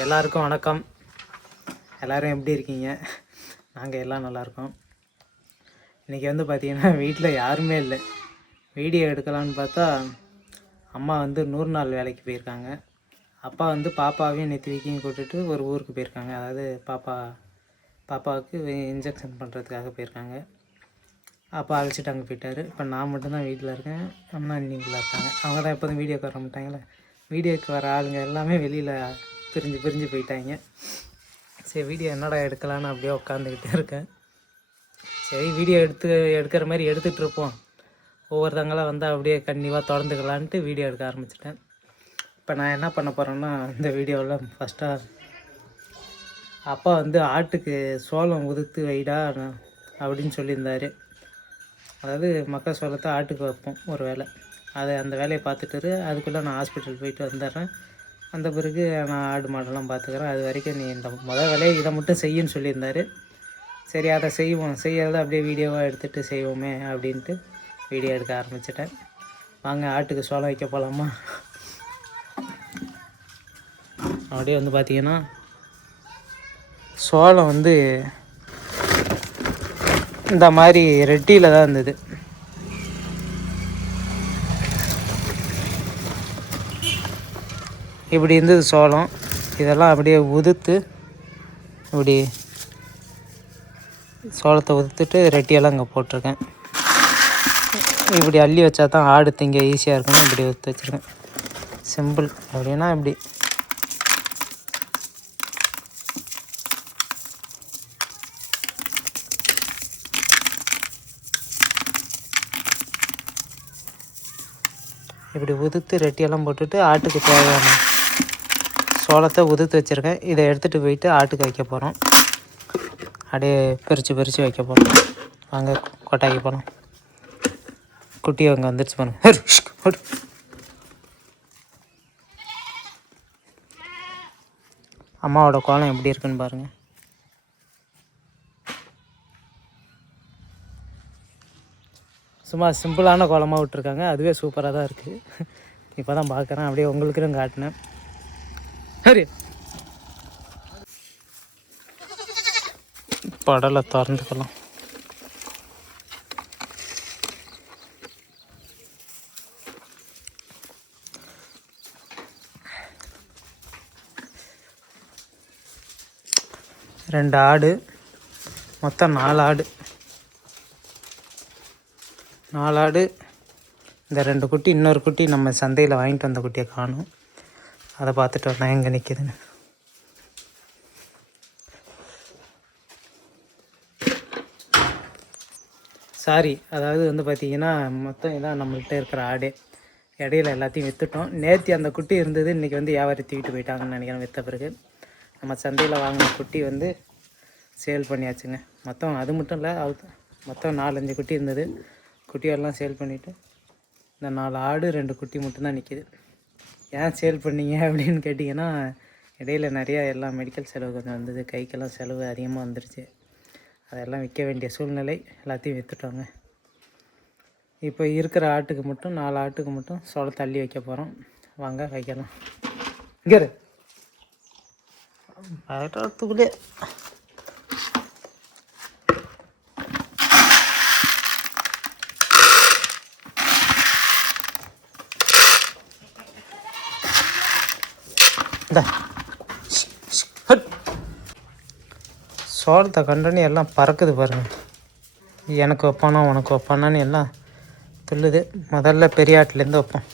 எல்லாருக்கும் வணக்கம். எல்லோரும் எப்படி இருக்கீங்க? நாங்கள் எல்லாம் நல்லாயிருக்கோம். இன்றைக்கி வந்து பார்த்திங்கன்னா வீட்டில் யாருமே இல்லை. வீடியோ எடுக்கலான்னு பார்த்தா அம்மா வந்து 100 நாள் வேலைக்கு போயிருக்காங்க. அப்பா வந்து பாப்பாவையும் நெத்திவிக்கையும் கூட்டிட்டு ஒரு ஊருக்கு போயிருக்காங்க. அதாவது பாப்பாவுக்கு இன்ஜெக்ஷன் பண்ணுறதுக்காக போயிருக்காங்க. அப்பா அழைச்சிட்டு அங்கே போயிட்டார். இப்போ நான் மட்டும்தான் வீட்டில் இருக்கேன். அம்மா இன்னிக்குள்ளே இருக்காங்க. அவங்க தான் எப்போதும் வீடியோக்கு வர மாட்டாங்களே. வீடியோக்கு வர ஆளுங்க எல்லாமே வெளியில் பிரிஞ்சு போயிட்டாங்க. சரி, வீடியோ என்னடா எடுக்கலான்னு அப்படியே உட்காந்துக்கிட்டே இருக்கேன். சரி, வீடியோ எடுக்கிற மாதிரி எடுத்துகிட்ருப்போம். ஒவ்வொருத்தங்களாம் வந்து அப்படியே கண்டிப்பாக தொடர்ந்துக்கலான்ட்டு வீடியோ எடுக்க ஆரம்பிச்சிட்டேன். இப்போ நான் என்ன பண்ண போகிறேன்னா, இந்த வீடியோவில் ஃபஸ்ட்டாக அப்பா வந்து ஆட்டுக்கு சோளம் உதுத்து வைடா அப்படின்னு சொல்லியிருந்தார். அதாவது மக்கள் சோளத்தை ஆட்டுக்கு வைப்போம் ஒரு வேளை. அந்த வேலையை பார்த்துட்டு அதுக்குள்ளே நான் ஹாஸ்பிட்டல் போயிட்டு வந்துடுறேன். அந்த பிறகு நான் ஆடு மாடெல்லாம் பார்த்துக்கிறேன். அது வரைக்கும் நீ இந்த வேலையை இதை மட்டும் செய்யுன்னு சொல்லியிருந்தார். சரி, அதை செய்யறத அப்படியே வீடியோவாக எடுத்துகிட்டு செய்வோமே அப்படின்ட்டு வீடியோ எடுக்க ஆரம்பிச்சிட்டேன். வாங்க ஆட்டுக்கு சோளம் வைக்க போகலாமா? அப்படியே வந்து பார்த்திங்கன்னா சோளம் வந்து இந்த மாதிரி ரெட்டியில் தான் இருந்தது. இப்படி இருந்தது சோளம். இதெல்லாம் அப்படியே உதுத்து இப்படி சோளத்தை உதுத்துட்டு ரெட்டியெல்லாம் இங்கே போட்டிருக்கேன். இப்படி அள்ளி வச்சா தான் ஆடு திங்க ஈஸியாக இருக்குன்னு இப்படி உதுத்து வச்சுருக்கேன். சிம்பிள். அப்படின்னா இப்படி இப்படி உதுத்து ரெட்டியெல்லாம் போட்டுட்டு ஆட்டுக்கு தேவையான சோளத்தை உதுத்து வச்சுருக்கேன். இதை எடுத்துகிட்டு போயிட்டு ஆட்டுக்கு வைக்க போகிறோம். அப்படியே பிரித்து வைக்க போகிறோம். வாங்க கொட்டாய்க்கு போகிறோம். குட்டி அவங்க வந்துடுச்சு பாருங்க. அம்மாவோட கோலம் எப்படி இருக்குன்னு பாருங்கள். சும்மா சிம்பிளான கோலமாக விட்டுருக்காங்க. அதுவே சூப்பராக தான் இருக்குது. இப்போ தான் பார்க்குறேன். அப்படியே உங்களுக்கும் காட்டினேன். சரி, படலை திறந்துக்கலாம். ரெண்டு ஆடு, மொத்தம் 4 ஆடு. 4 ஆடு. இந்த 2 குட்டி, இன்னொரு குட்டி நம்ம சந்தையில் வாங்கிட்டு வந்த குட்டியை காணும். அதை பார்த்துட்டு வரலாம் எங்கே நிற்கிதுன்னு. சாரி, அதாவது வந்து பார்த்திங்கன்னா மொத்தம் இதான் நம்மள்கிட்ட இருக்கிற ஆடே. இடையில எல்லாத்தையும் விற்றுட்டோம். நேற்று அந்த குட்டி இருந்தது, இன்றைக்கி வந்து வியாபாரி தூக்கிட்டு போயிட்டாங்கன்னு நினைக்கிறேன். விற்ற பிறகு நம்ம சந்தையில் வாங்கின குட்டி வந்து சேல் பண்ணியாச்சுங்க. மொத்தம் அது மட்டும் இல்லை, மொத்தம் 4-5 குட்டி இருந்தது. குட்டியெல்லாம் சேல் பண்ணிவிட்டு இந்த 4 ஆடு 2 குட்டி மட்டும்தான் நிற்கிது. ஏன் சேல் பண்ணிங்க அப்படின்னு கேட்டிங்கன்னா, இடையில நிறையா எல்லாம் மெடிக்கல் செலவு கொஞ்சம் வந்தது. கைக்கெல்லாம் செலவு அதிகமாக வந்துருச்சு. அதெல்லாம் விற்க வேண்டிய சூழ்நிலை. எல்லாத்தையும் விற்றுட்டோங்க. இப்போ இருக்கிற ஆட்டுக்கு மட்டும் 4 ஆட்டுக்கு மட்டும் சோளத்தை தள்ளி வைக்க போகிறோம். வாங்க வைக்கலாம். இங்கே பயத்துக்குள்ளே சோளத்தை கண்டனே எல்லாம் பறக்குது பாருங்கள். எனக்கு வைப்பானா உனக்கு வைப்பானான்னு எல்லாம் துள்ளுது. முதல்ல பெரிய ஆட்டிலேருந்து வைப்போம்.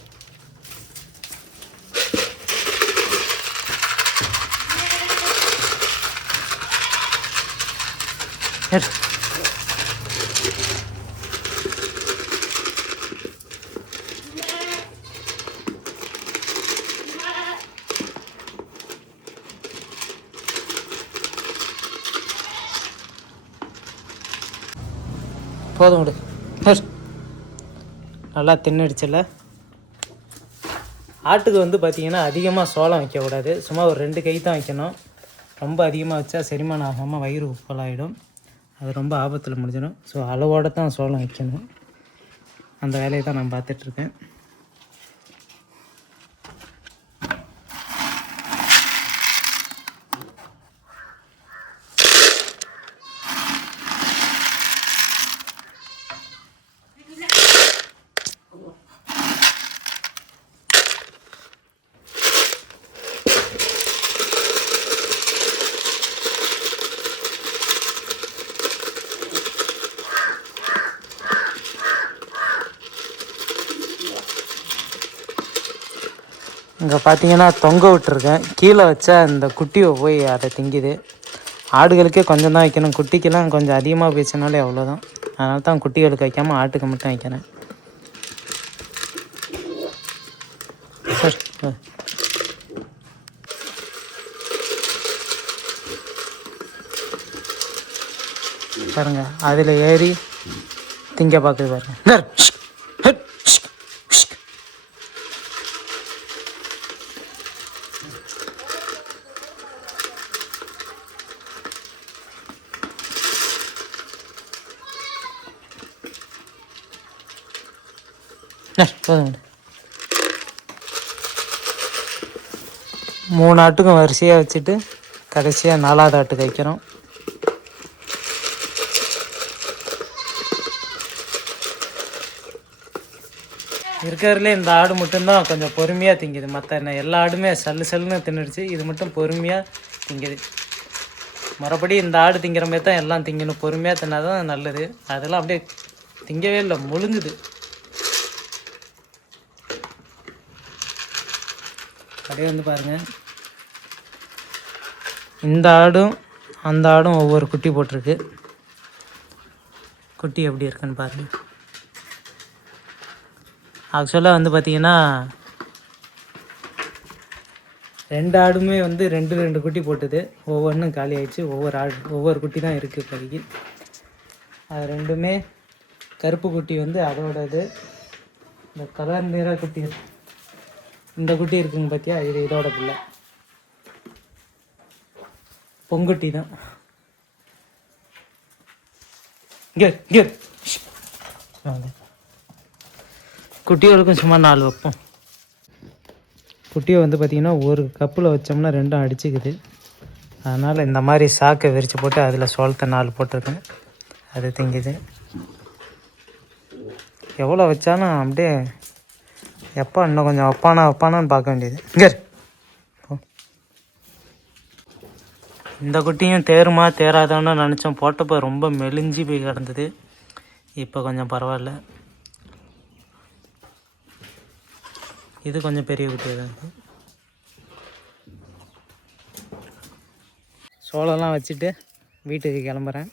போதும் விடு. நல்லா தின்னுடுச்சில்ல. ஆட்டுக்கு வந்து பார்த்திங்கன்னா அதிகமாக சோளம் வைக்கக்கூடாது. சும்மா ஒரு 2 கை தான் வைக்கணும். ரொம்ப அதிகமாக வச்சா செரிமானம் ஆகாமல் வயிறு உப்பலாகிடும். அது ரொம்ப ஆபத்தில் முடிஞ்சிடும். ஸோ அளவோடு தான் சோளம் வைக்கணும். அந்த வேலையை தான் நான் பார்த்துட்ருக்கேன். இங்கே பார்த்தீங்கன்னா தொங்க விட்டுருக்கேன். கீழே வச்சா இந்த குட்டியை போய் அதை திங்குது. ஆடுகளுக்கே கொஞ்சம் தான் வைக்கணும், குட்டிக்கெல்லாம் கொஞ்சம் அதிகமாக போயிடுச்சுனாலே அவ்வளோதான். அதனால தான் குட்டிகளுக்கு வைக்காமல் ஆட்டுக்கு மட்டும் வைக்கிறேன். சார் பாருங்க, அதில் ஏறி திங்க பார்க்குது பாருங்க. போதும். 3 ஆட்டுக்கும் வரிசையாக வச்சுட்டு கடைசியாக 4வது ஆட்டுக்கு வைக்கிறோம். இருக்கிறதுலே இந்த ஆடு மட்டும்தான் கொஞ்சம் பொறுமையாக திங்குது. மற்ற என்ன எல்லா ஆடுமே சல்லுன்னு தின்னுடுச்சு. இது மட்டும் பொறுமையாக திங்குது. மறுபடி இந்த ஆடு திங்கிற மாதிரி தான் எல்லாம் திங்கணும். பொறுமையாக தின்னாதான் நல்லது. அதெல்லாம் அப்படியே திங்கவே இல்லை, முழுங்குது. அப்படியே வந்து பாருங்கள், இந்த ஆடும் அந்த ஆடும் ஒவ்வொரு குட்டி போட்டிருக்கு. குட்டி எப்படி இருக்குன்னு பாருங்கள். ஆக்சுவலாக வந்து பார்த்திங்கன்னா 2 ஆடுமே வந்து 2 குட்டி போட்டுது. ஒவ்வொன்றும் காலி ஆகிடுச்சு. ஒவ்வொரு குட்டி தான் இருக்குது இப்போதைக்கு. அது 2மே கருப்பு குட்டி வந்து அதோட இது. இந்த கலர் நிற குட்டி, இந்த குட்டி இருக்குங்க பார்த்தியா, இது இதோட பிள்ளை. பொங்குட்டி தான். இங்கே குட்டிகளுக்கும் சும்மா 4 வைப்போம். குட்டியை வந்து பார்த்திங்கன்னா ஒரு கப்பில் வச்சோம்னா 2ம் அடிச்சுக்குது. அதனால் இந்த மாதிரி சாக்கை விரித்து போட்டு அதில் சோளத்தை 4 போட்டிருக்கேன். அது திங்குது. எவ்வளோ வச்சாலும் அப்படியே எப்போ இன்னும் கொஞ்சம் வைப்பானான்னு பார்க்க வேண்டியது. இங்கே இந்த குட்டியும் தேருமா தேராதான்னு நினச்சோம். போட்டப்போ ரொம்ப மெலிஞ்சி போய் கிடந்தது. இப்போ கொஞ்சம் பரவாயில்ல. இது கொஞ்சம் பெரிய குட்டி தான். சோளம்லாம் வச்சுட்டு வீட்டுக்கு கிளம்புறேன்.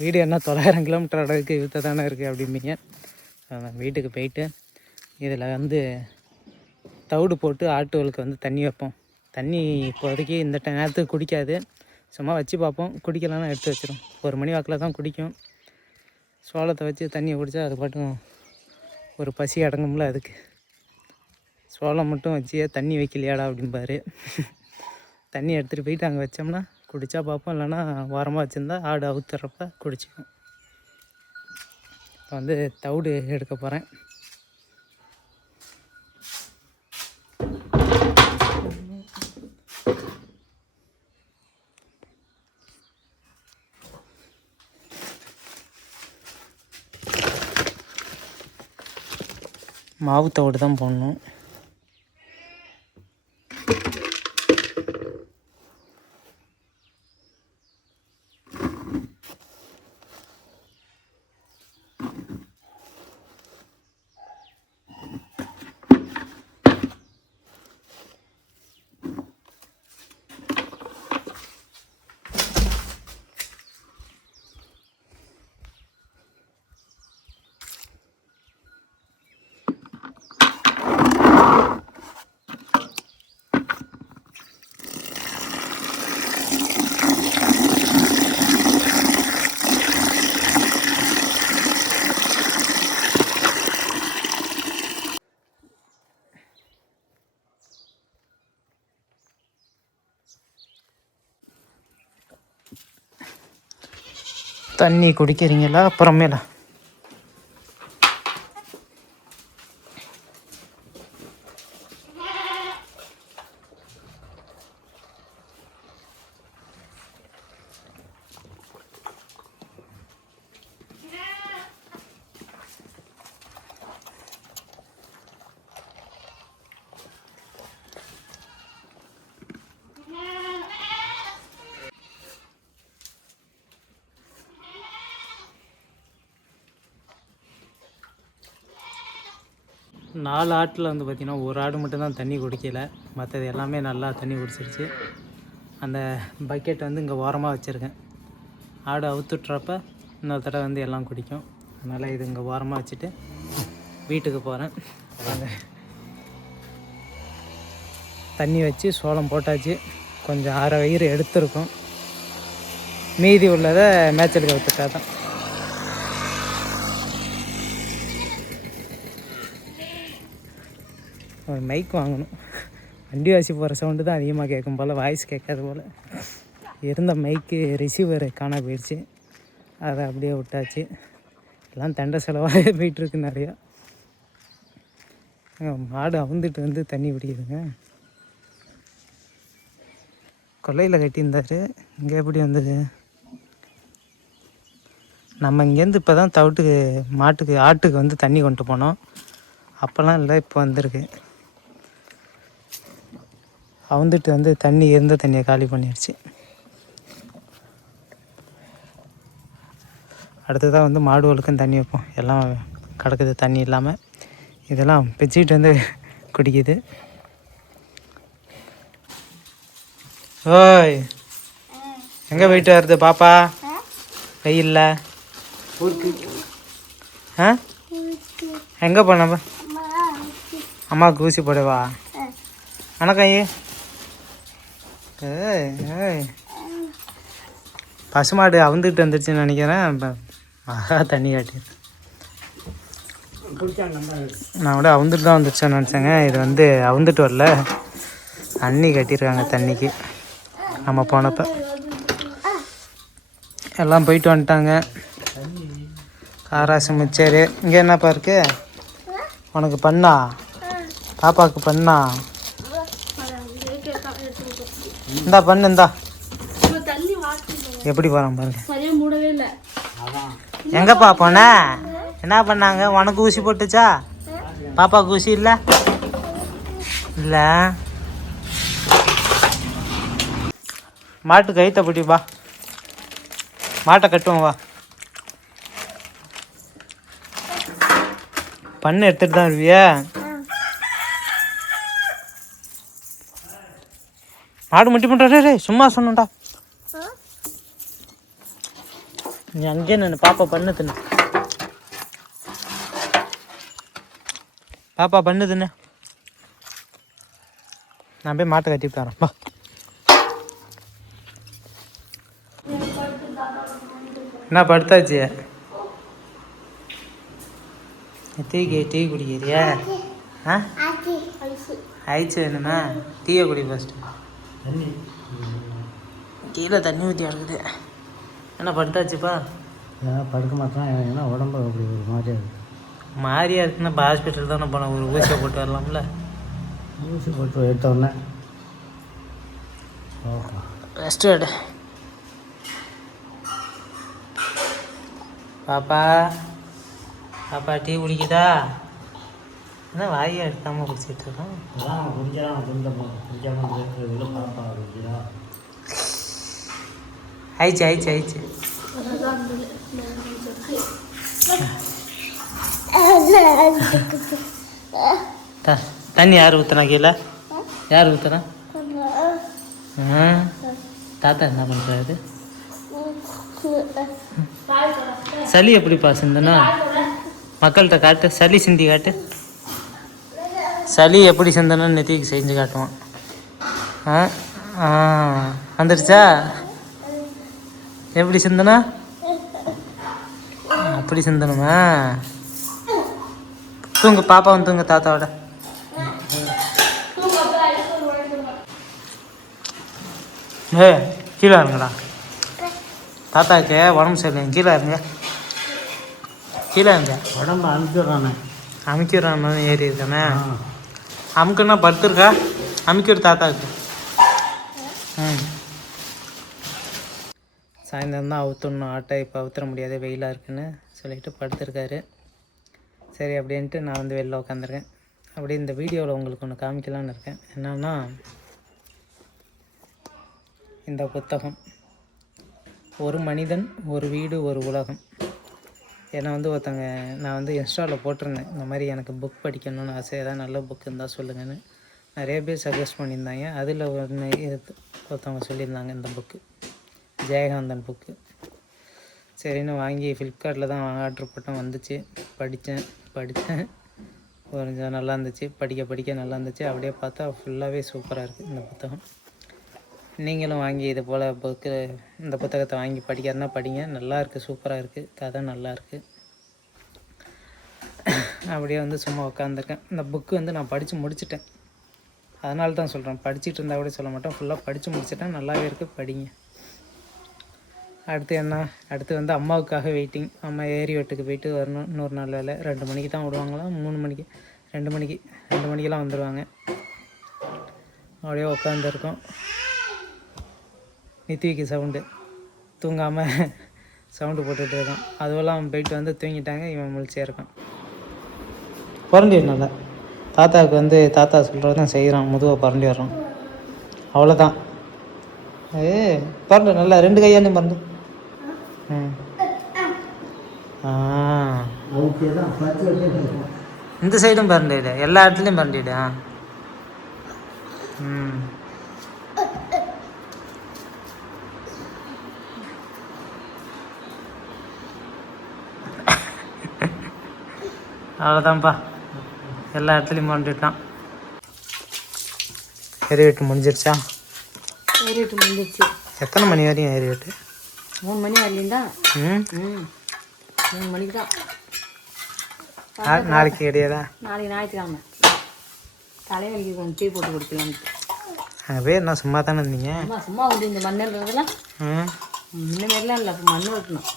வீடு என்ன 900 கிலோமீட்டர் அளவுக்கு இழுத்த தானே இருக்குது அப்படிம்பீங்க. வீட்டுக்கு போயிட்டு இதில் வந்து தவிடு போட்டு ஆட்டுகளுக்கு வந்து தண்ணி வைப்போம். தண்ணி இப்போதைக்கு இந்த நேரத்துக்கு குடிக்காது. சும்மா வச்சு பார்ப்போம். குடிக்கலாம்னா எடுத்து வச்சிடும். 1 மணி வாக்கில் தான் குடிக்கும். சோளத்தை வச்சு தண்ணியை குடித்தா அது பாட்டும் ஒரு பசி அடங்கும்ல. அதுக்கு சோளம் மட்டும் வச்சியே தண்ணி வைக்கலையாடா அப்படிம்பாரு. தண்ணி எடுத்துகிட்டு போயிட்டு அங்கே வச்சோம்னா குடித்தா பார்ப்போம். இல்லைன்னா வாரமாக வச்சுருந்தா ஆடு அவுத்துறப்ப குடிச்சிக்கும். இப்போ வந்து தவிடு எடுக்க போகிறேன். மாவு தவிடு தான் போடணும். தண்ணி குடிக்கிறீங்களா? அப்புறமேல 4 ஆட்டில் வந்து பார்த்திங்கன்னா ஒரு ஆடு மட்டும்தான் தண்ணி குடிக்கலை, மற்றது எல்லாமே நல்லா தண்ணி குடிச்சிருச்சு. அந்த பக்கெட் வந்து இங்கே ஓரமாக வச்சுருக்கேன். ஆடு அவுத்துட்றப்ப இன்னொரு தடவை வந்து எல்லாம் குடிக்கும். அதனால் இது இங்கே ஓரமாக வச்சுட்டு வீட்டுக்கு போகிறேன். தண்ணி வச்சு சோளம் போட்டாச்சு. கொஞ்சம் அரை வயிறு எடுத்துருக்கோம். மீதி உள்ளதை மேய்ச்சலுக்கு விட்டுட்டா தான். ஒரு மைக் வாங்கணும். வண்டி வாசி போகிற சவுண்டு தான் அதிகமாக கேட்கும் போல், வாய்ஸ் கேட்காது போல். இருந்த மைக்கு ரிசீவர் காண போயிடுச்சு, அதை அப்படியே விட்டாச்சு. எல்லாம் தண்டை செலவாக போயிட்டுருக்கு நிறையா. மாடு அவுந்துட்டு வந்து தண்ணி பிடிக்குதுங்க. கொல்லையில் கட்டியிருந்தார், இங்கே எப்படி வந்தது? நம்ம இங்கேருந்து இப்போ தான் தவிட்டுக்கு மாட்டுக்கு ஆட்டுக்கு வந்து தண்ணி கொண்டு போனோம். அப்போல்லாம் இல்லை, இப்போ வந்திருக்கு. அவுந்துட்டு வந்து தண்ணி இருந்த தண்ணியை காலி பண்ணிடுச்சு. அடுத்ததாக வந்து மாடுகளுக்கும் தண்ணி வைப்போம். எல்லாம் கிடக்குது தண்ணி இல்லாமல். இதெல்லாம் பிச்சுக்கிட்டு வந்து குடிக்குது. ஓய், எங்கே போயிட்டு வருது பாப்பா வெயில்ல? ஆ, எங்கே போனப்ப? அம்மாவுக்கு ஊசி போடவா? வணக்கம். ஏய் ஏய், பசுமாடு அவுந்துட்டு வந்துடுச்சுன்னு நினைக்கிறேன். மகா தண்ணி காட்டிடுறேன். நான் கூட அவுந்துட்டு தான் வந்துடுச்சேன்னு நினச்சேங்க. இது வந்து அவுந்துட்டு வரல, தண்ணி கட்டியிருக்காங்க. தண்ணிக்கு நம்ம போனப்போ எல்லாம் போயிட்டு வந்துட்டாங்க. காராசு மிச்சரு. இங்கே என்னப்பா இருக்கு உனக்கு? பண்ணா பாப்பாவுக்கு பண்ணா? இந்தா பண்ணு, இந்தா. எப்படி போகிறான் பாருங்க. எங்கப்பா போன? என்ன பண்ணாங்க? உனக்கு ஊசி போட்டுச்சா? பாப்பாவுக்கு ஊசி இல்லை? இல்லை. மாட்டு கைத்த பிடி வா, மாட்டை கட்டுவோம் வா. பண்ணு எடுத்துகிட்டு தான் இருவியா? மாடு முட்டி பண்ணுறே, சும்மா சொன்னடா. நீ அங்கே நின்று பாப்பா பண்ணு தின்னு. பாப்பா பண்ணு தின்னு. நான் போய் மாட்டை கட்டிட்டு வரேன் பா. என்ன படுத்தாச்சு? டீ குடிக்கிறியா? ஆ, ஐஸ் வேணுமா? டீயை குடி ஃபஸ்ட்டு. கீழே தண்ணி ஊற்றி இருக்குது. என்ன படுத்தாச்சுப்பா? படுக்க மாட்டேன். ஏன்னா உடம்பு அப்படி ஒரு மாதிரியாக இருக்குது. மாதிரியாக இருக்குன்னா இப்போ ஹாஸ்பிட்டல் தானே போனேன். ஒரு ஊசியை போட்டு வரலாம்ல? ஊசி போட்டு எடுத்தோடனே ரெஸ்ட் எடு. பாப்பா பாப்பா டீ குடிக்குதா? என்ன வாயை எடுக்காமல் குடிச்சிட்டு இருக்கோம்? ஆயிடுச்சு ஆயிடுச்சு ஆயிடுச்சு. தண்ணி யார் ஊற்றுனா? கீழே யார் ஊற்றுனா? தாத்தா என்ன பண்ணுறாரு? சளி எப்படிப்பா சிந்தனா? மக்கள்கிட்ட காட்டு, சளி சிந்தி காட்டு. சளி எப்படி சிந்தனன்னு நெத்திக்கு செஞ்சு காட்டுவான். ஆ ஆ, வந்துடுச்சா? எப்படி சிந்தனா? அப்படி சிந்தனுமா? தூங்கு பாப்பா, வந்து தூங்க தாத்தாவோட. ஏ கீழே இருங்கடா. தாத்தாக்கு உடம்பு சரியில்லை, கீழே இருங்க. கீழே இருங்க. உடம்பு அமுக்கிடுறானே. அமுக்கிடுறான்னு ஏறி இருக்கானே. அமுக்குன்னா படுத்துருக்கா? அமுக்கிடு தாத்தாவுக்கு. சாயந்தரம் தான் அவுத்துடணும் ஆட்டை. இப்போ அவுத்துற முடியாது, வெயிலாக இருக்குன்னு சொல்லிட்டு படுத்துருக்காரு. சரி அப்படின்ட்டு நான் வந்து வெளில உட்காந்துருக்கேன். அப்படியே இந்த வீடியோவில் உங்களுக்கு ஒன்று காமிக்கலான்னு இருக்கேன். என்னன்னா, இந்த புத்தகம் ஒரு மனிதன் ஒரு வீடு ஒரு உலகம். ஏன்னா வந்து ஒருத்தவங்க நான் வந்து இன்ஸ்டாவில் போட்டிருந்தேன் இந்த மாதிரி எனக்கு புக் படிக்கணும்னு ஆசை, ஏதாவது நல்ல புக் இருந்தால் சொல்லுங்கன்னு. நிறைய பேர் சஜஸ்ட் பண்ணியிருந்தாங்க. அதில் ஒருத்தவங்க சொல்லியிருந்தாங்க இந்த புக்கு, ஜெயகாந்தன் புக்கு. சரின்னு வாங்கி ஃப்ளிப்கார்ட்டில் தான் ஆர்ட்ரு போட்டேன். வந்துச்சு, படித்தேன் கொஞ்சம் நல்லா இருந்துச்சு. படிக்க நல்லா இருந்துச்சு. அப்படியே பார்த்தா ஃபுல்லாகவே சூப்பராக இருக்குது இந்த புத்தகம். நீங்களும் வாங்கி இது போல் இந்த புத்தகத்தை வாங்கி படிக்கிறதுனா படிங்க. நல்லா இருக்குது, சூப்பராக இருக்குது, கதை நல்லா இருக்குது. அப்படியே வந்து சும்மா உட்காந்துருக்கேன். இந்த புக்கு வந்து நான் படித்து முடிச்சிட்டேன், அதனால தான் சொல்கிறேன். படிச்சுட்டு இருந்தால் கூட சொல்ல மாட்டேன், ஃபுல்லாக படித்து முடிச்சிட்டேன். நல்லாவே இருக்குது, படிங்க. அடுத்து வந்து அம்மாவுக்காக வெயிட்டிங். அம்மா ஏரி வெட்டுக்கு போயிட்டு வரணும். இன்னொரு நாள் வேலை 2 மணிக்கு தான் விடுவாங்களாம், 3 மணிக்கு 2 மணிக்கெல்லாம் வந்துடுவாங்க. அப்படியே உட்காந்துருக்கோம். நித்திவிக்கு சவுண்டு, தூங்காமல் சவுண்டு போட்டுகிட்டு இருக்கான். அதுவெல்லாம் போயிட்டு வந்து தூங்கிட்டாங்க. இவன் முழிச்சே இருக்கான். புரண்டி நல்லா தாத்தாவுக்கு வந்து தாத்தா சொல்கிறது தான் செய்கிறான். முதுவை புரண்டி வர்றான், அவ்வளோதான். புரண்டு நல்லா 2 கையாலையும் புரண்டு. இந்த சைடும் பரண்டிடு, எல்லா இடத்துலையும் பரண்டிடு. அவ்வளோதான்ப்பா, எல்லா இடத்துலையும் பரண்டிட்டான். ஏரி வெட்டு முடிஞ்சிருச்சா? ஏரி வெட்டு முடிஞ்சிருச்சு. எத்தனை மணி வரையும் ஏரி வெட்டு? 3 மணி வரலையும் தான். 3 மணிக்கு தான். நாளைக்கு கிடையாதா? நாளைக்கு ஞாயிற்றுக்கிழமை. தலைவலிக்கு கொஞ்சம் டீ போட்டு குடிக்கலான்ட்டு. அங்கே என்ன சும்மா தானே இருந்தீங்க? சும்மா வந்து இந்த மண்ணுன்றதெல்லாம் இந்த மாதிரிலாம் இல்லை. அப்போ மண் வெட்டணும்.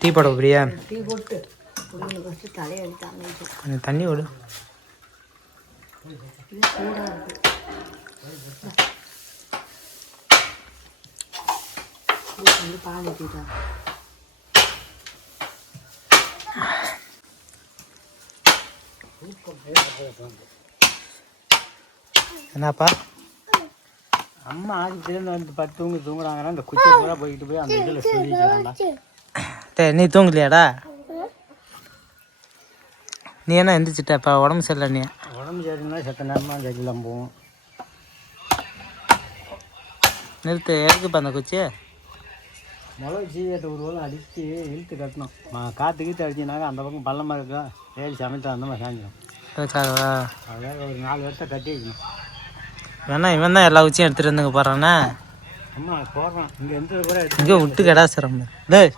டீ போட போறியா? டீ போட்டு குடிக்கணும். ஃபஸ்ட்டு தலைவலி தாங்க. கொஞ்சம் தண்ணி விடு. சூடாக இருக்குது. வந்து பால் ஊற்றிட்டாங்க. என்னப்பா? அம்மா ஆதித்திலேருந்து வந்து பத்து தூங்குறாங்கன்னா இந்த குச்சை பூரா போய்கிட்டு போய் அந்த இதில் சொல்லிக்கிறான்டா. நீ தூங்கலையாடா? நீ என்ன எந்திரிச்சிட்டப்பா? உடம்பு சரியில்லை. நீ உடம்பு சரியில்லைன்னா செத்த நேரமாக சரியில்லாம போவோம். நிறுத்து. எதுக்குப்பா அந்த குச்சி? மிளகு சீவியத்தை ஒரு வேலை அடித்து இழுத்து கட்டணும். காற்று கீத்து அடிச்சினாக்கா அந்த பக்கம் பள்ளமாக இருக்கா, ஏறி சமைத்து அந்த மாதிரி சாஞ்சிடும். அதுக்காகவா? அதாவது ஒரு 4 வருஷம் கட்டி வைக்கணும். வேணா இவன் தான் எல்லா குச்சியும் எடுத்துகிட்டு வந்துங்க போகிறானே. அம்மா போடுறான் இங்கே எந்த கூட இங்கே விட்டு கடா சிரம. டேய்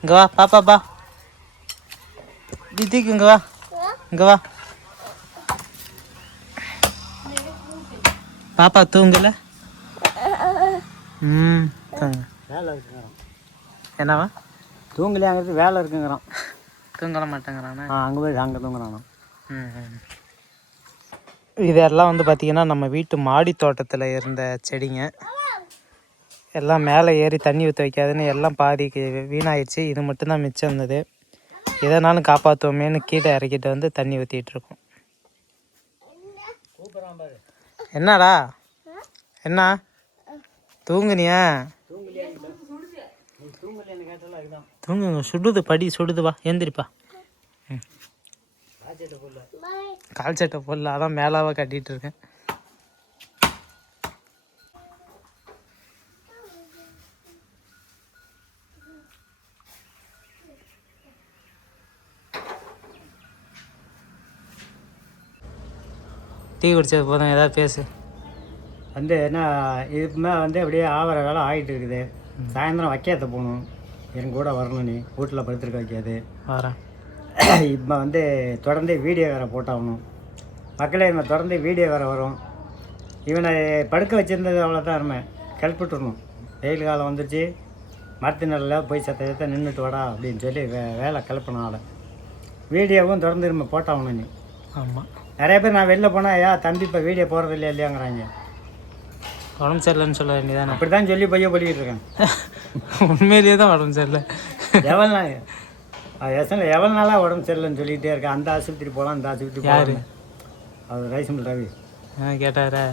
இங்கே வா, பாப்பாப்பா தித்திக்கு இங்கே வா, இங்கே வா. பாப்பா தூங்கல? தூங்க. வேலை இருக்குங்கிறான். என்னவா? தூங்கலையாங்கிறது வேலை இருக்குங்கிறான். தூங்கல மாட்டேங்கிறானா? அங்கே போய் அங்கே தூங்குறானா. இதெல்லாம் வந்து பார்த்திங்கன்னா நம்ம வீட்டு மாடி தோட்டத்தில் இருந்த செடிங்க. எல்லாம் மேலே ஏறி தண்ணி ஊற்ற வைக்காதுன்னு எல்லாம் பாதிக்கு வீணாயிடுச்சு. இது மட்டும்தான் மிச்சம் இருந்தது. எதனாலும் காப்பாற்றுவோமேனு கீழே இறக்கிட்டு வந்து தண்ணி ஊற்றிட்டுருக்கோம். என்னடா? என்ன தூங்குனியா? தூங்குங்க. சுடுது, படி சுடுது. வா எந்திரிப்பா. கால் சட்டை போடல, அதான் மேலாவாக கட்டிகிட்டு இருக்கேன். டீ குடிச்சது போதும், ஏதாவது பேசு. வந்து என்ன இதுக்குமே வந்து அப்படியே ஆவர வேலை ஆகிட்டு இருக்குது. சாயந்தரம் வைக்காத போகணும். என் கூட வரணும். நீ வீட்டில் படுத்துருக்க வைக்காது. வரேன். இப்போ வந்து தொடர்ந்து வீடியோ வேறு போட்டாகணும். மக்களே இவன் தொடர்ந்து வீடியோ வேறு வரும். இவனை படுக்க வச்சுருந்தது அவ்வளோதான். நம்ம கிளப்பிட்டுருணும். வெயில் காலம் வந்துடுச்சு, மரத்து நிலையில் போய் சத்த நின்றுட்டு வாடா அப்படின்னு சொல்லி வேலை கிளப்பணும். ஆளை வீடியோவும் தொடர்ந்து நம்ம போட்டாகணும். நீ ஆமாம். நிறைய பேர் நான் வெளில போனால் ஐயா தம்பி இப்போ வீடியோ போடுறது இல்லையாங்கிறாங்க. உடம்பு சரியில்லைன்னு சொல்ல வேண்டியதானே? அப்படி தான் சொல்லி பையன் படிக்கிட்டு இருக்கேன். உண்மையிலேயே தான் உடம்பு சரியில்லை. எவ்வளோ நாளாக உடம்பு சரியில்லைன்னு சொல்லிகிட்டே இருக்கேன். அந்த ஆஸ்பத்திரி போகலாம், இந்த ஆஸ்பத்திரி போகலாம். அது ரைஸ் மில் ரவி கேட்டாரா?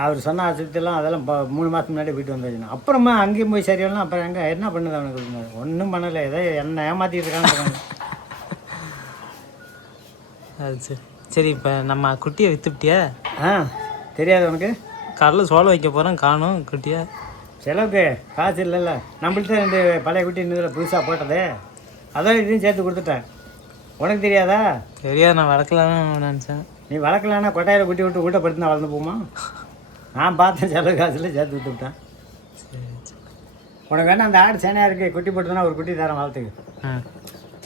அவர் சொன்ன ஆஸ்பத்திரிலாம் அதெல்லாம் 3 மாதத்துக்கு முன்னாடி போயிட்டு வந்தாச்சுண்ணா. அப்புறமா அங்கேயும் போய் சரியாகலாம். அப்புறம் எங்கே என்ன பண்ணுது அவனுக்கு? ஒன்றும் பண்ணலை, ஏதோ என்ன ஏமாற்றிட்டு இருக்கான்னு. அது சரி. சரி, இப்போ நம்ம குட்டியை விற்றுப்பிட்டியா? ஆ, தெரியாது உனக்கு? காலைல சோளம் வைக்க போகிறேன், காணும் குட்டியா. செலவுக்கு காசு இல்லைல்ல. நம்மள்ட்ட 2 பழைய குட்டி இருந்ததில் புதுசாக போட்டது, அதான் இதையும் சேர்த்து கொடுத்துட்டேன். உனக்கு தெரியாதா? தெரியாது, நான் வளர்க்கலான்னு நினச்சேன். நீ வளர்க்கலான்னா கொட்டாயில் குட்டி விட்டு ஊட்டப்படுத்தினா வளர்ந்து போமா? நான் பார்த்தேன், செலவு காசில் சேர்த்து விட்டுவிட்டேன். சரி சரி. உனக்கு வேணா அந்த ஆடு சேனையாக இருக்குது, குட்டி போட்டுனா ஒரு குட்டி தரேன் வளர்த்துக்கு. ஆ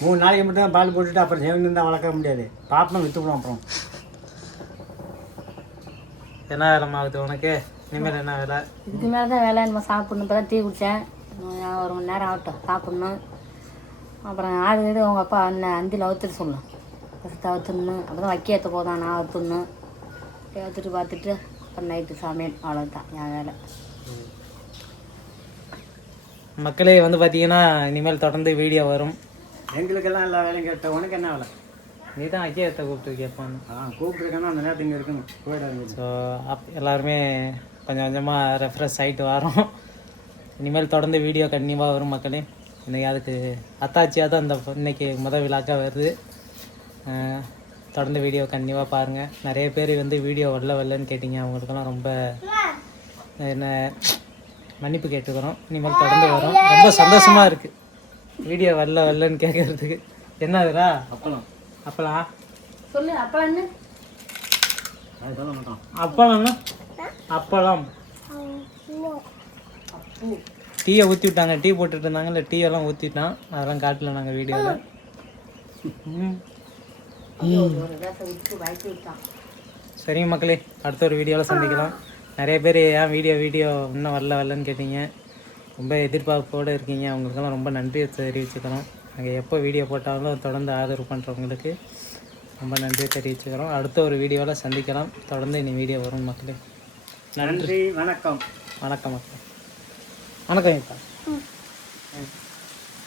3 நாளைக்கு மட்டும் தான் பால் போட்டுட்டு அப்புறம் செவன் இருந்தால் வளர்க்க முடியாது. பாப்போம், விற்றுவிடும். அப்புறம் என்ன வேலை ஆகுது உனக்கு? இனிமேல் என்ன வேலை? இதுக்கு மேலே தான் வேலை. நம்ம சாப்பிட்ணும். இப்போ தான் டீ குடித்தேன். 1 மணி நேரம் ஆகட்டும், சாப்பிட்ணும். அப்புறம் ஆடு வீடு உங்கள் அப்பா அந்தியில் அவுத்துட்டு சொல்லணும். ஃபஸ்ட்டு அவுத்துடணும். அப்புறம் வைக்க ஏற்ற போதான் நான் அவுத்துடணும். ஏற்றுட்டு பார்த்துட்டு அப்புறம் நைட்டு சமையல். அவ்வளோதான் என் வேலை. மக்களே வந்து பார்த்தீங்கன்னா இனிமேல் தொடர்ந்து வீடியோ வரும். எங்களுக்கெல்லாம் எல்லா வேலையும் கேட்ட. உனக்கு என்ன வேலை? நீ தான் ஐக்கியத்தை கூப்பிட்டு கேட்பான்னு. கூப்பிட்டுருக்கேன்னா அந்த நேரத்துக்கு இங்கே இருக்கணும், போயிடாது. ஸோ எல்லாருமே கொஞ்சம் கொஞ்சமாக ரெஃப்ரெஷ் ஆகிட்டு வரோம். இனிமேல் தொடர்ந்து வீடியோ கண்டிப்பாக வரும் மக்களே. இன்றைக்கி அதுக்கு அத்தாச்சியாக தான் இன்னைக்கு முதல் விழாக்கா வருது. தொடர்ந்து வீடியோ கண்டிப்பாக பாருங்கள். நிறைய பேர் வந்து வீடியோ வரலன்னு கேட்டிங்க. அவங்களுக்கெல்லாம் ரொம்ப என்ன மன்னிப்பு கேட்டுக்கிறோம். இனிமேல் தொடர்ந்து வரும். ரொம்ப சந்தோஷமாக இருக்குது வீடியோ வரலன்னு கேட்குறதுக்கு. என்னதுடா? அப்பளம் சொல்லு. அப்பளம் என்ன? அது சொல்ல மாட்டோம். அப்பளம்னா அப்பளம். டீயை ஊற்றி விட்டாங்க. டீ போட்டுட்டு இருந்தாங்கல்ல, டீ எல்லாம் ஊற்றிட்டான். அதெல்லாம் காட்டல நாங்கள் வீடியோவில். சரிங்க மக்களே, அடுத்த ஒரு வீடியோவில் சந்திக்கலாம். நிறைய பேர் ஏன் வீடியோ இன்னும் வரலன்னு கேட்டீங்க. ரொம்ப எதிர்பார்ப்போடு இருக்கீங்க. அவங்களுக்கெல்லாம் ரொம்ப நன்றியை தெரிவிச்சுக்கிறோம். நாங்கள் எப்போ வீடியோ போட்டாலும் தொடர்ந்து ஆதரவு பண்ணுறவங்களுக்கு ரொம்ப நன்றியை தெரிவிச்சுக்கிறோம். அடுத்த ஒரு வீடியோவில் சந்திக்கலாம். தொடர்ந்து இனி வீடியோ வரும் மக்களே. நன்றி, வணக்கம். வணக்கம் மக்களே. வணக்கம்.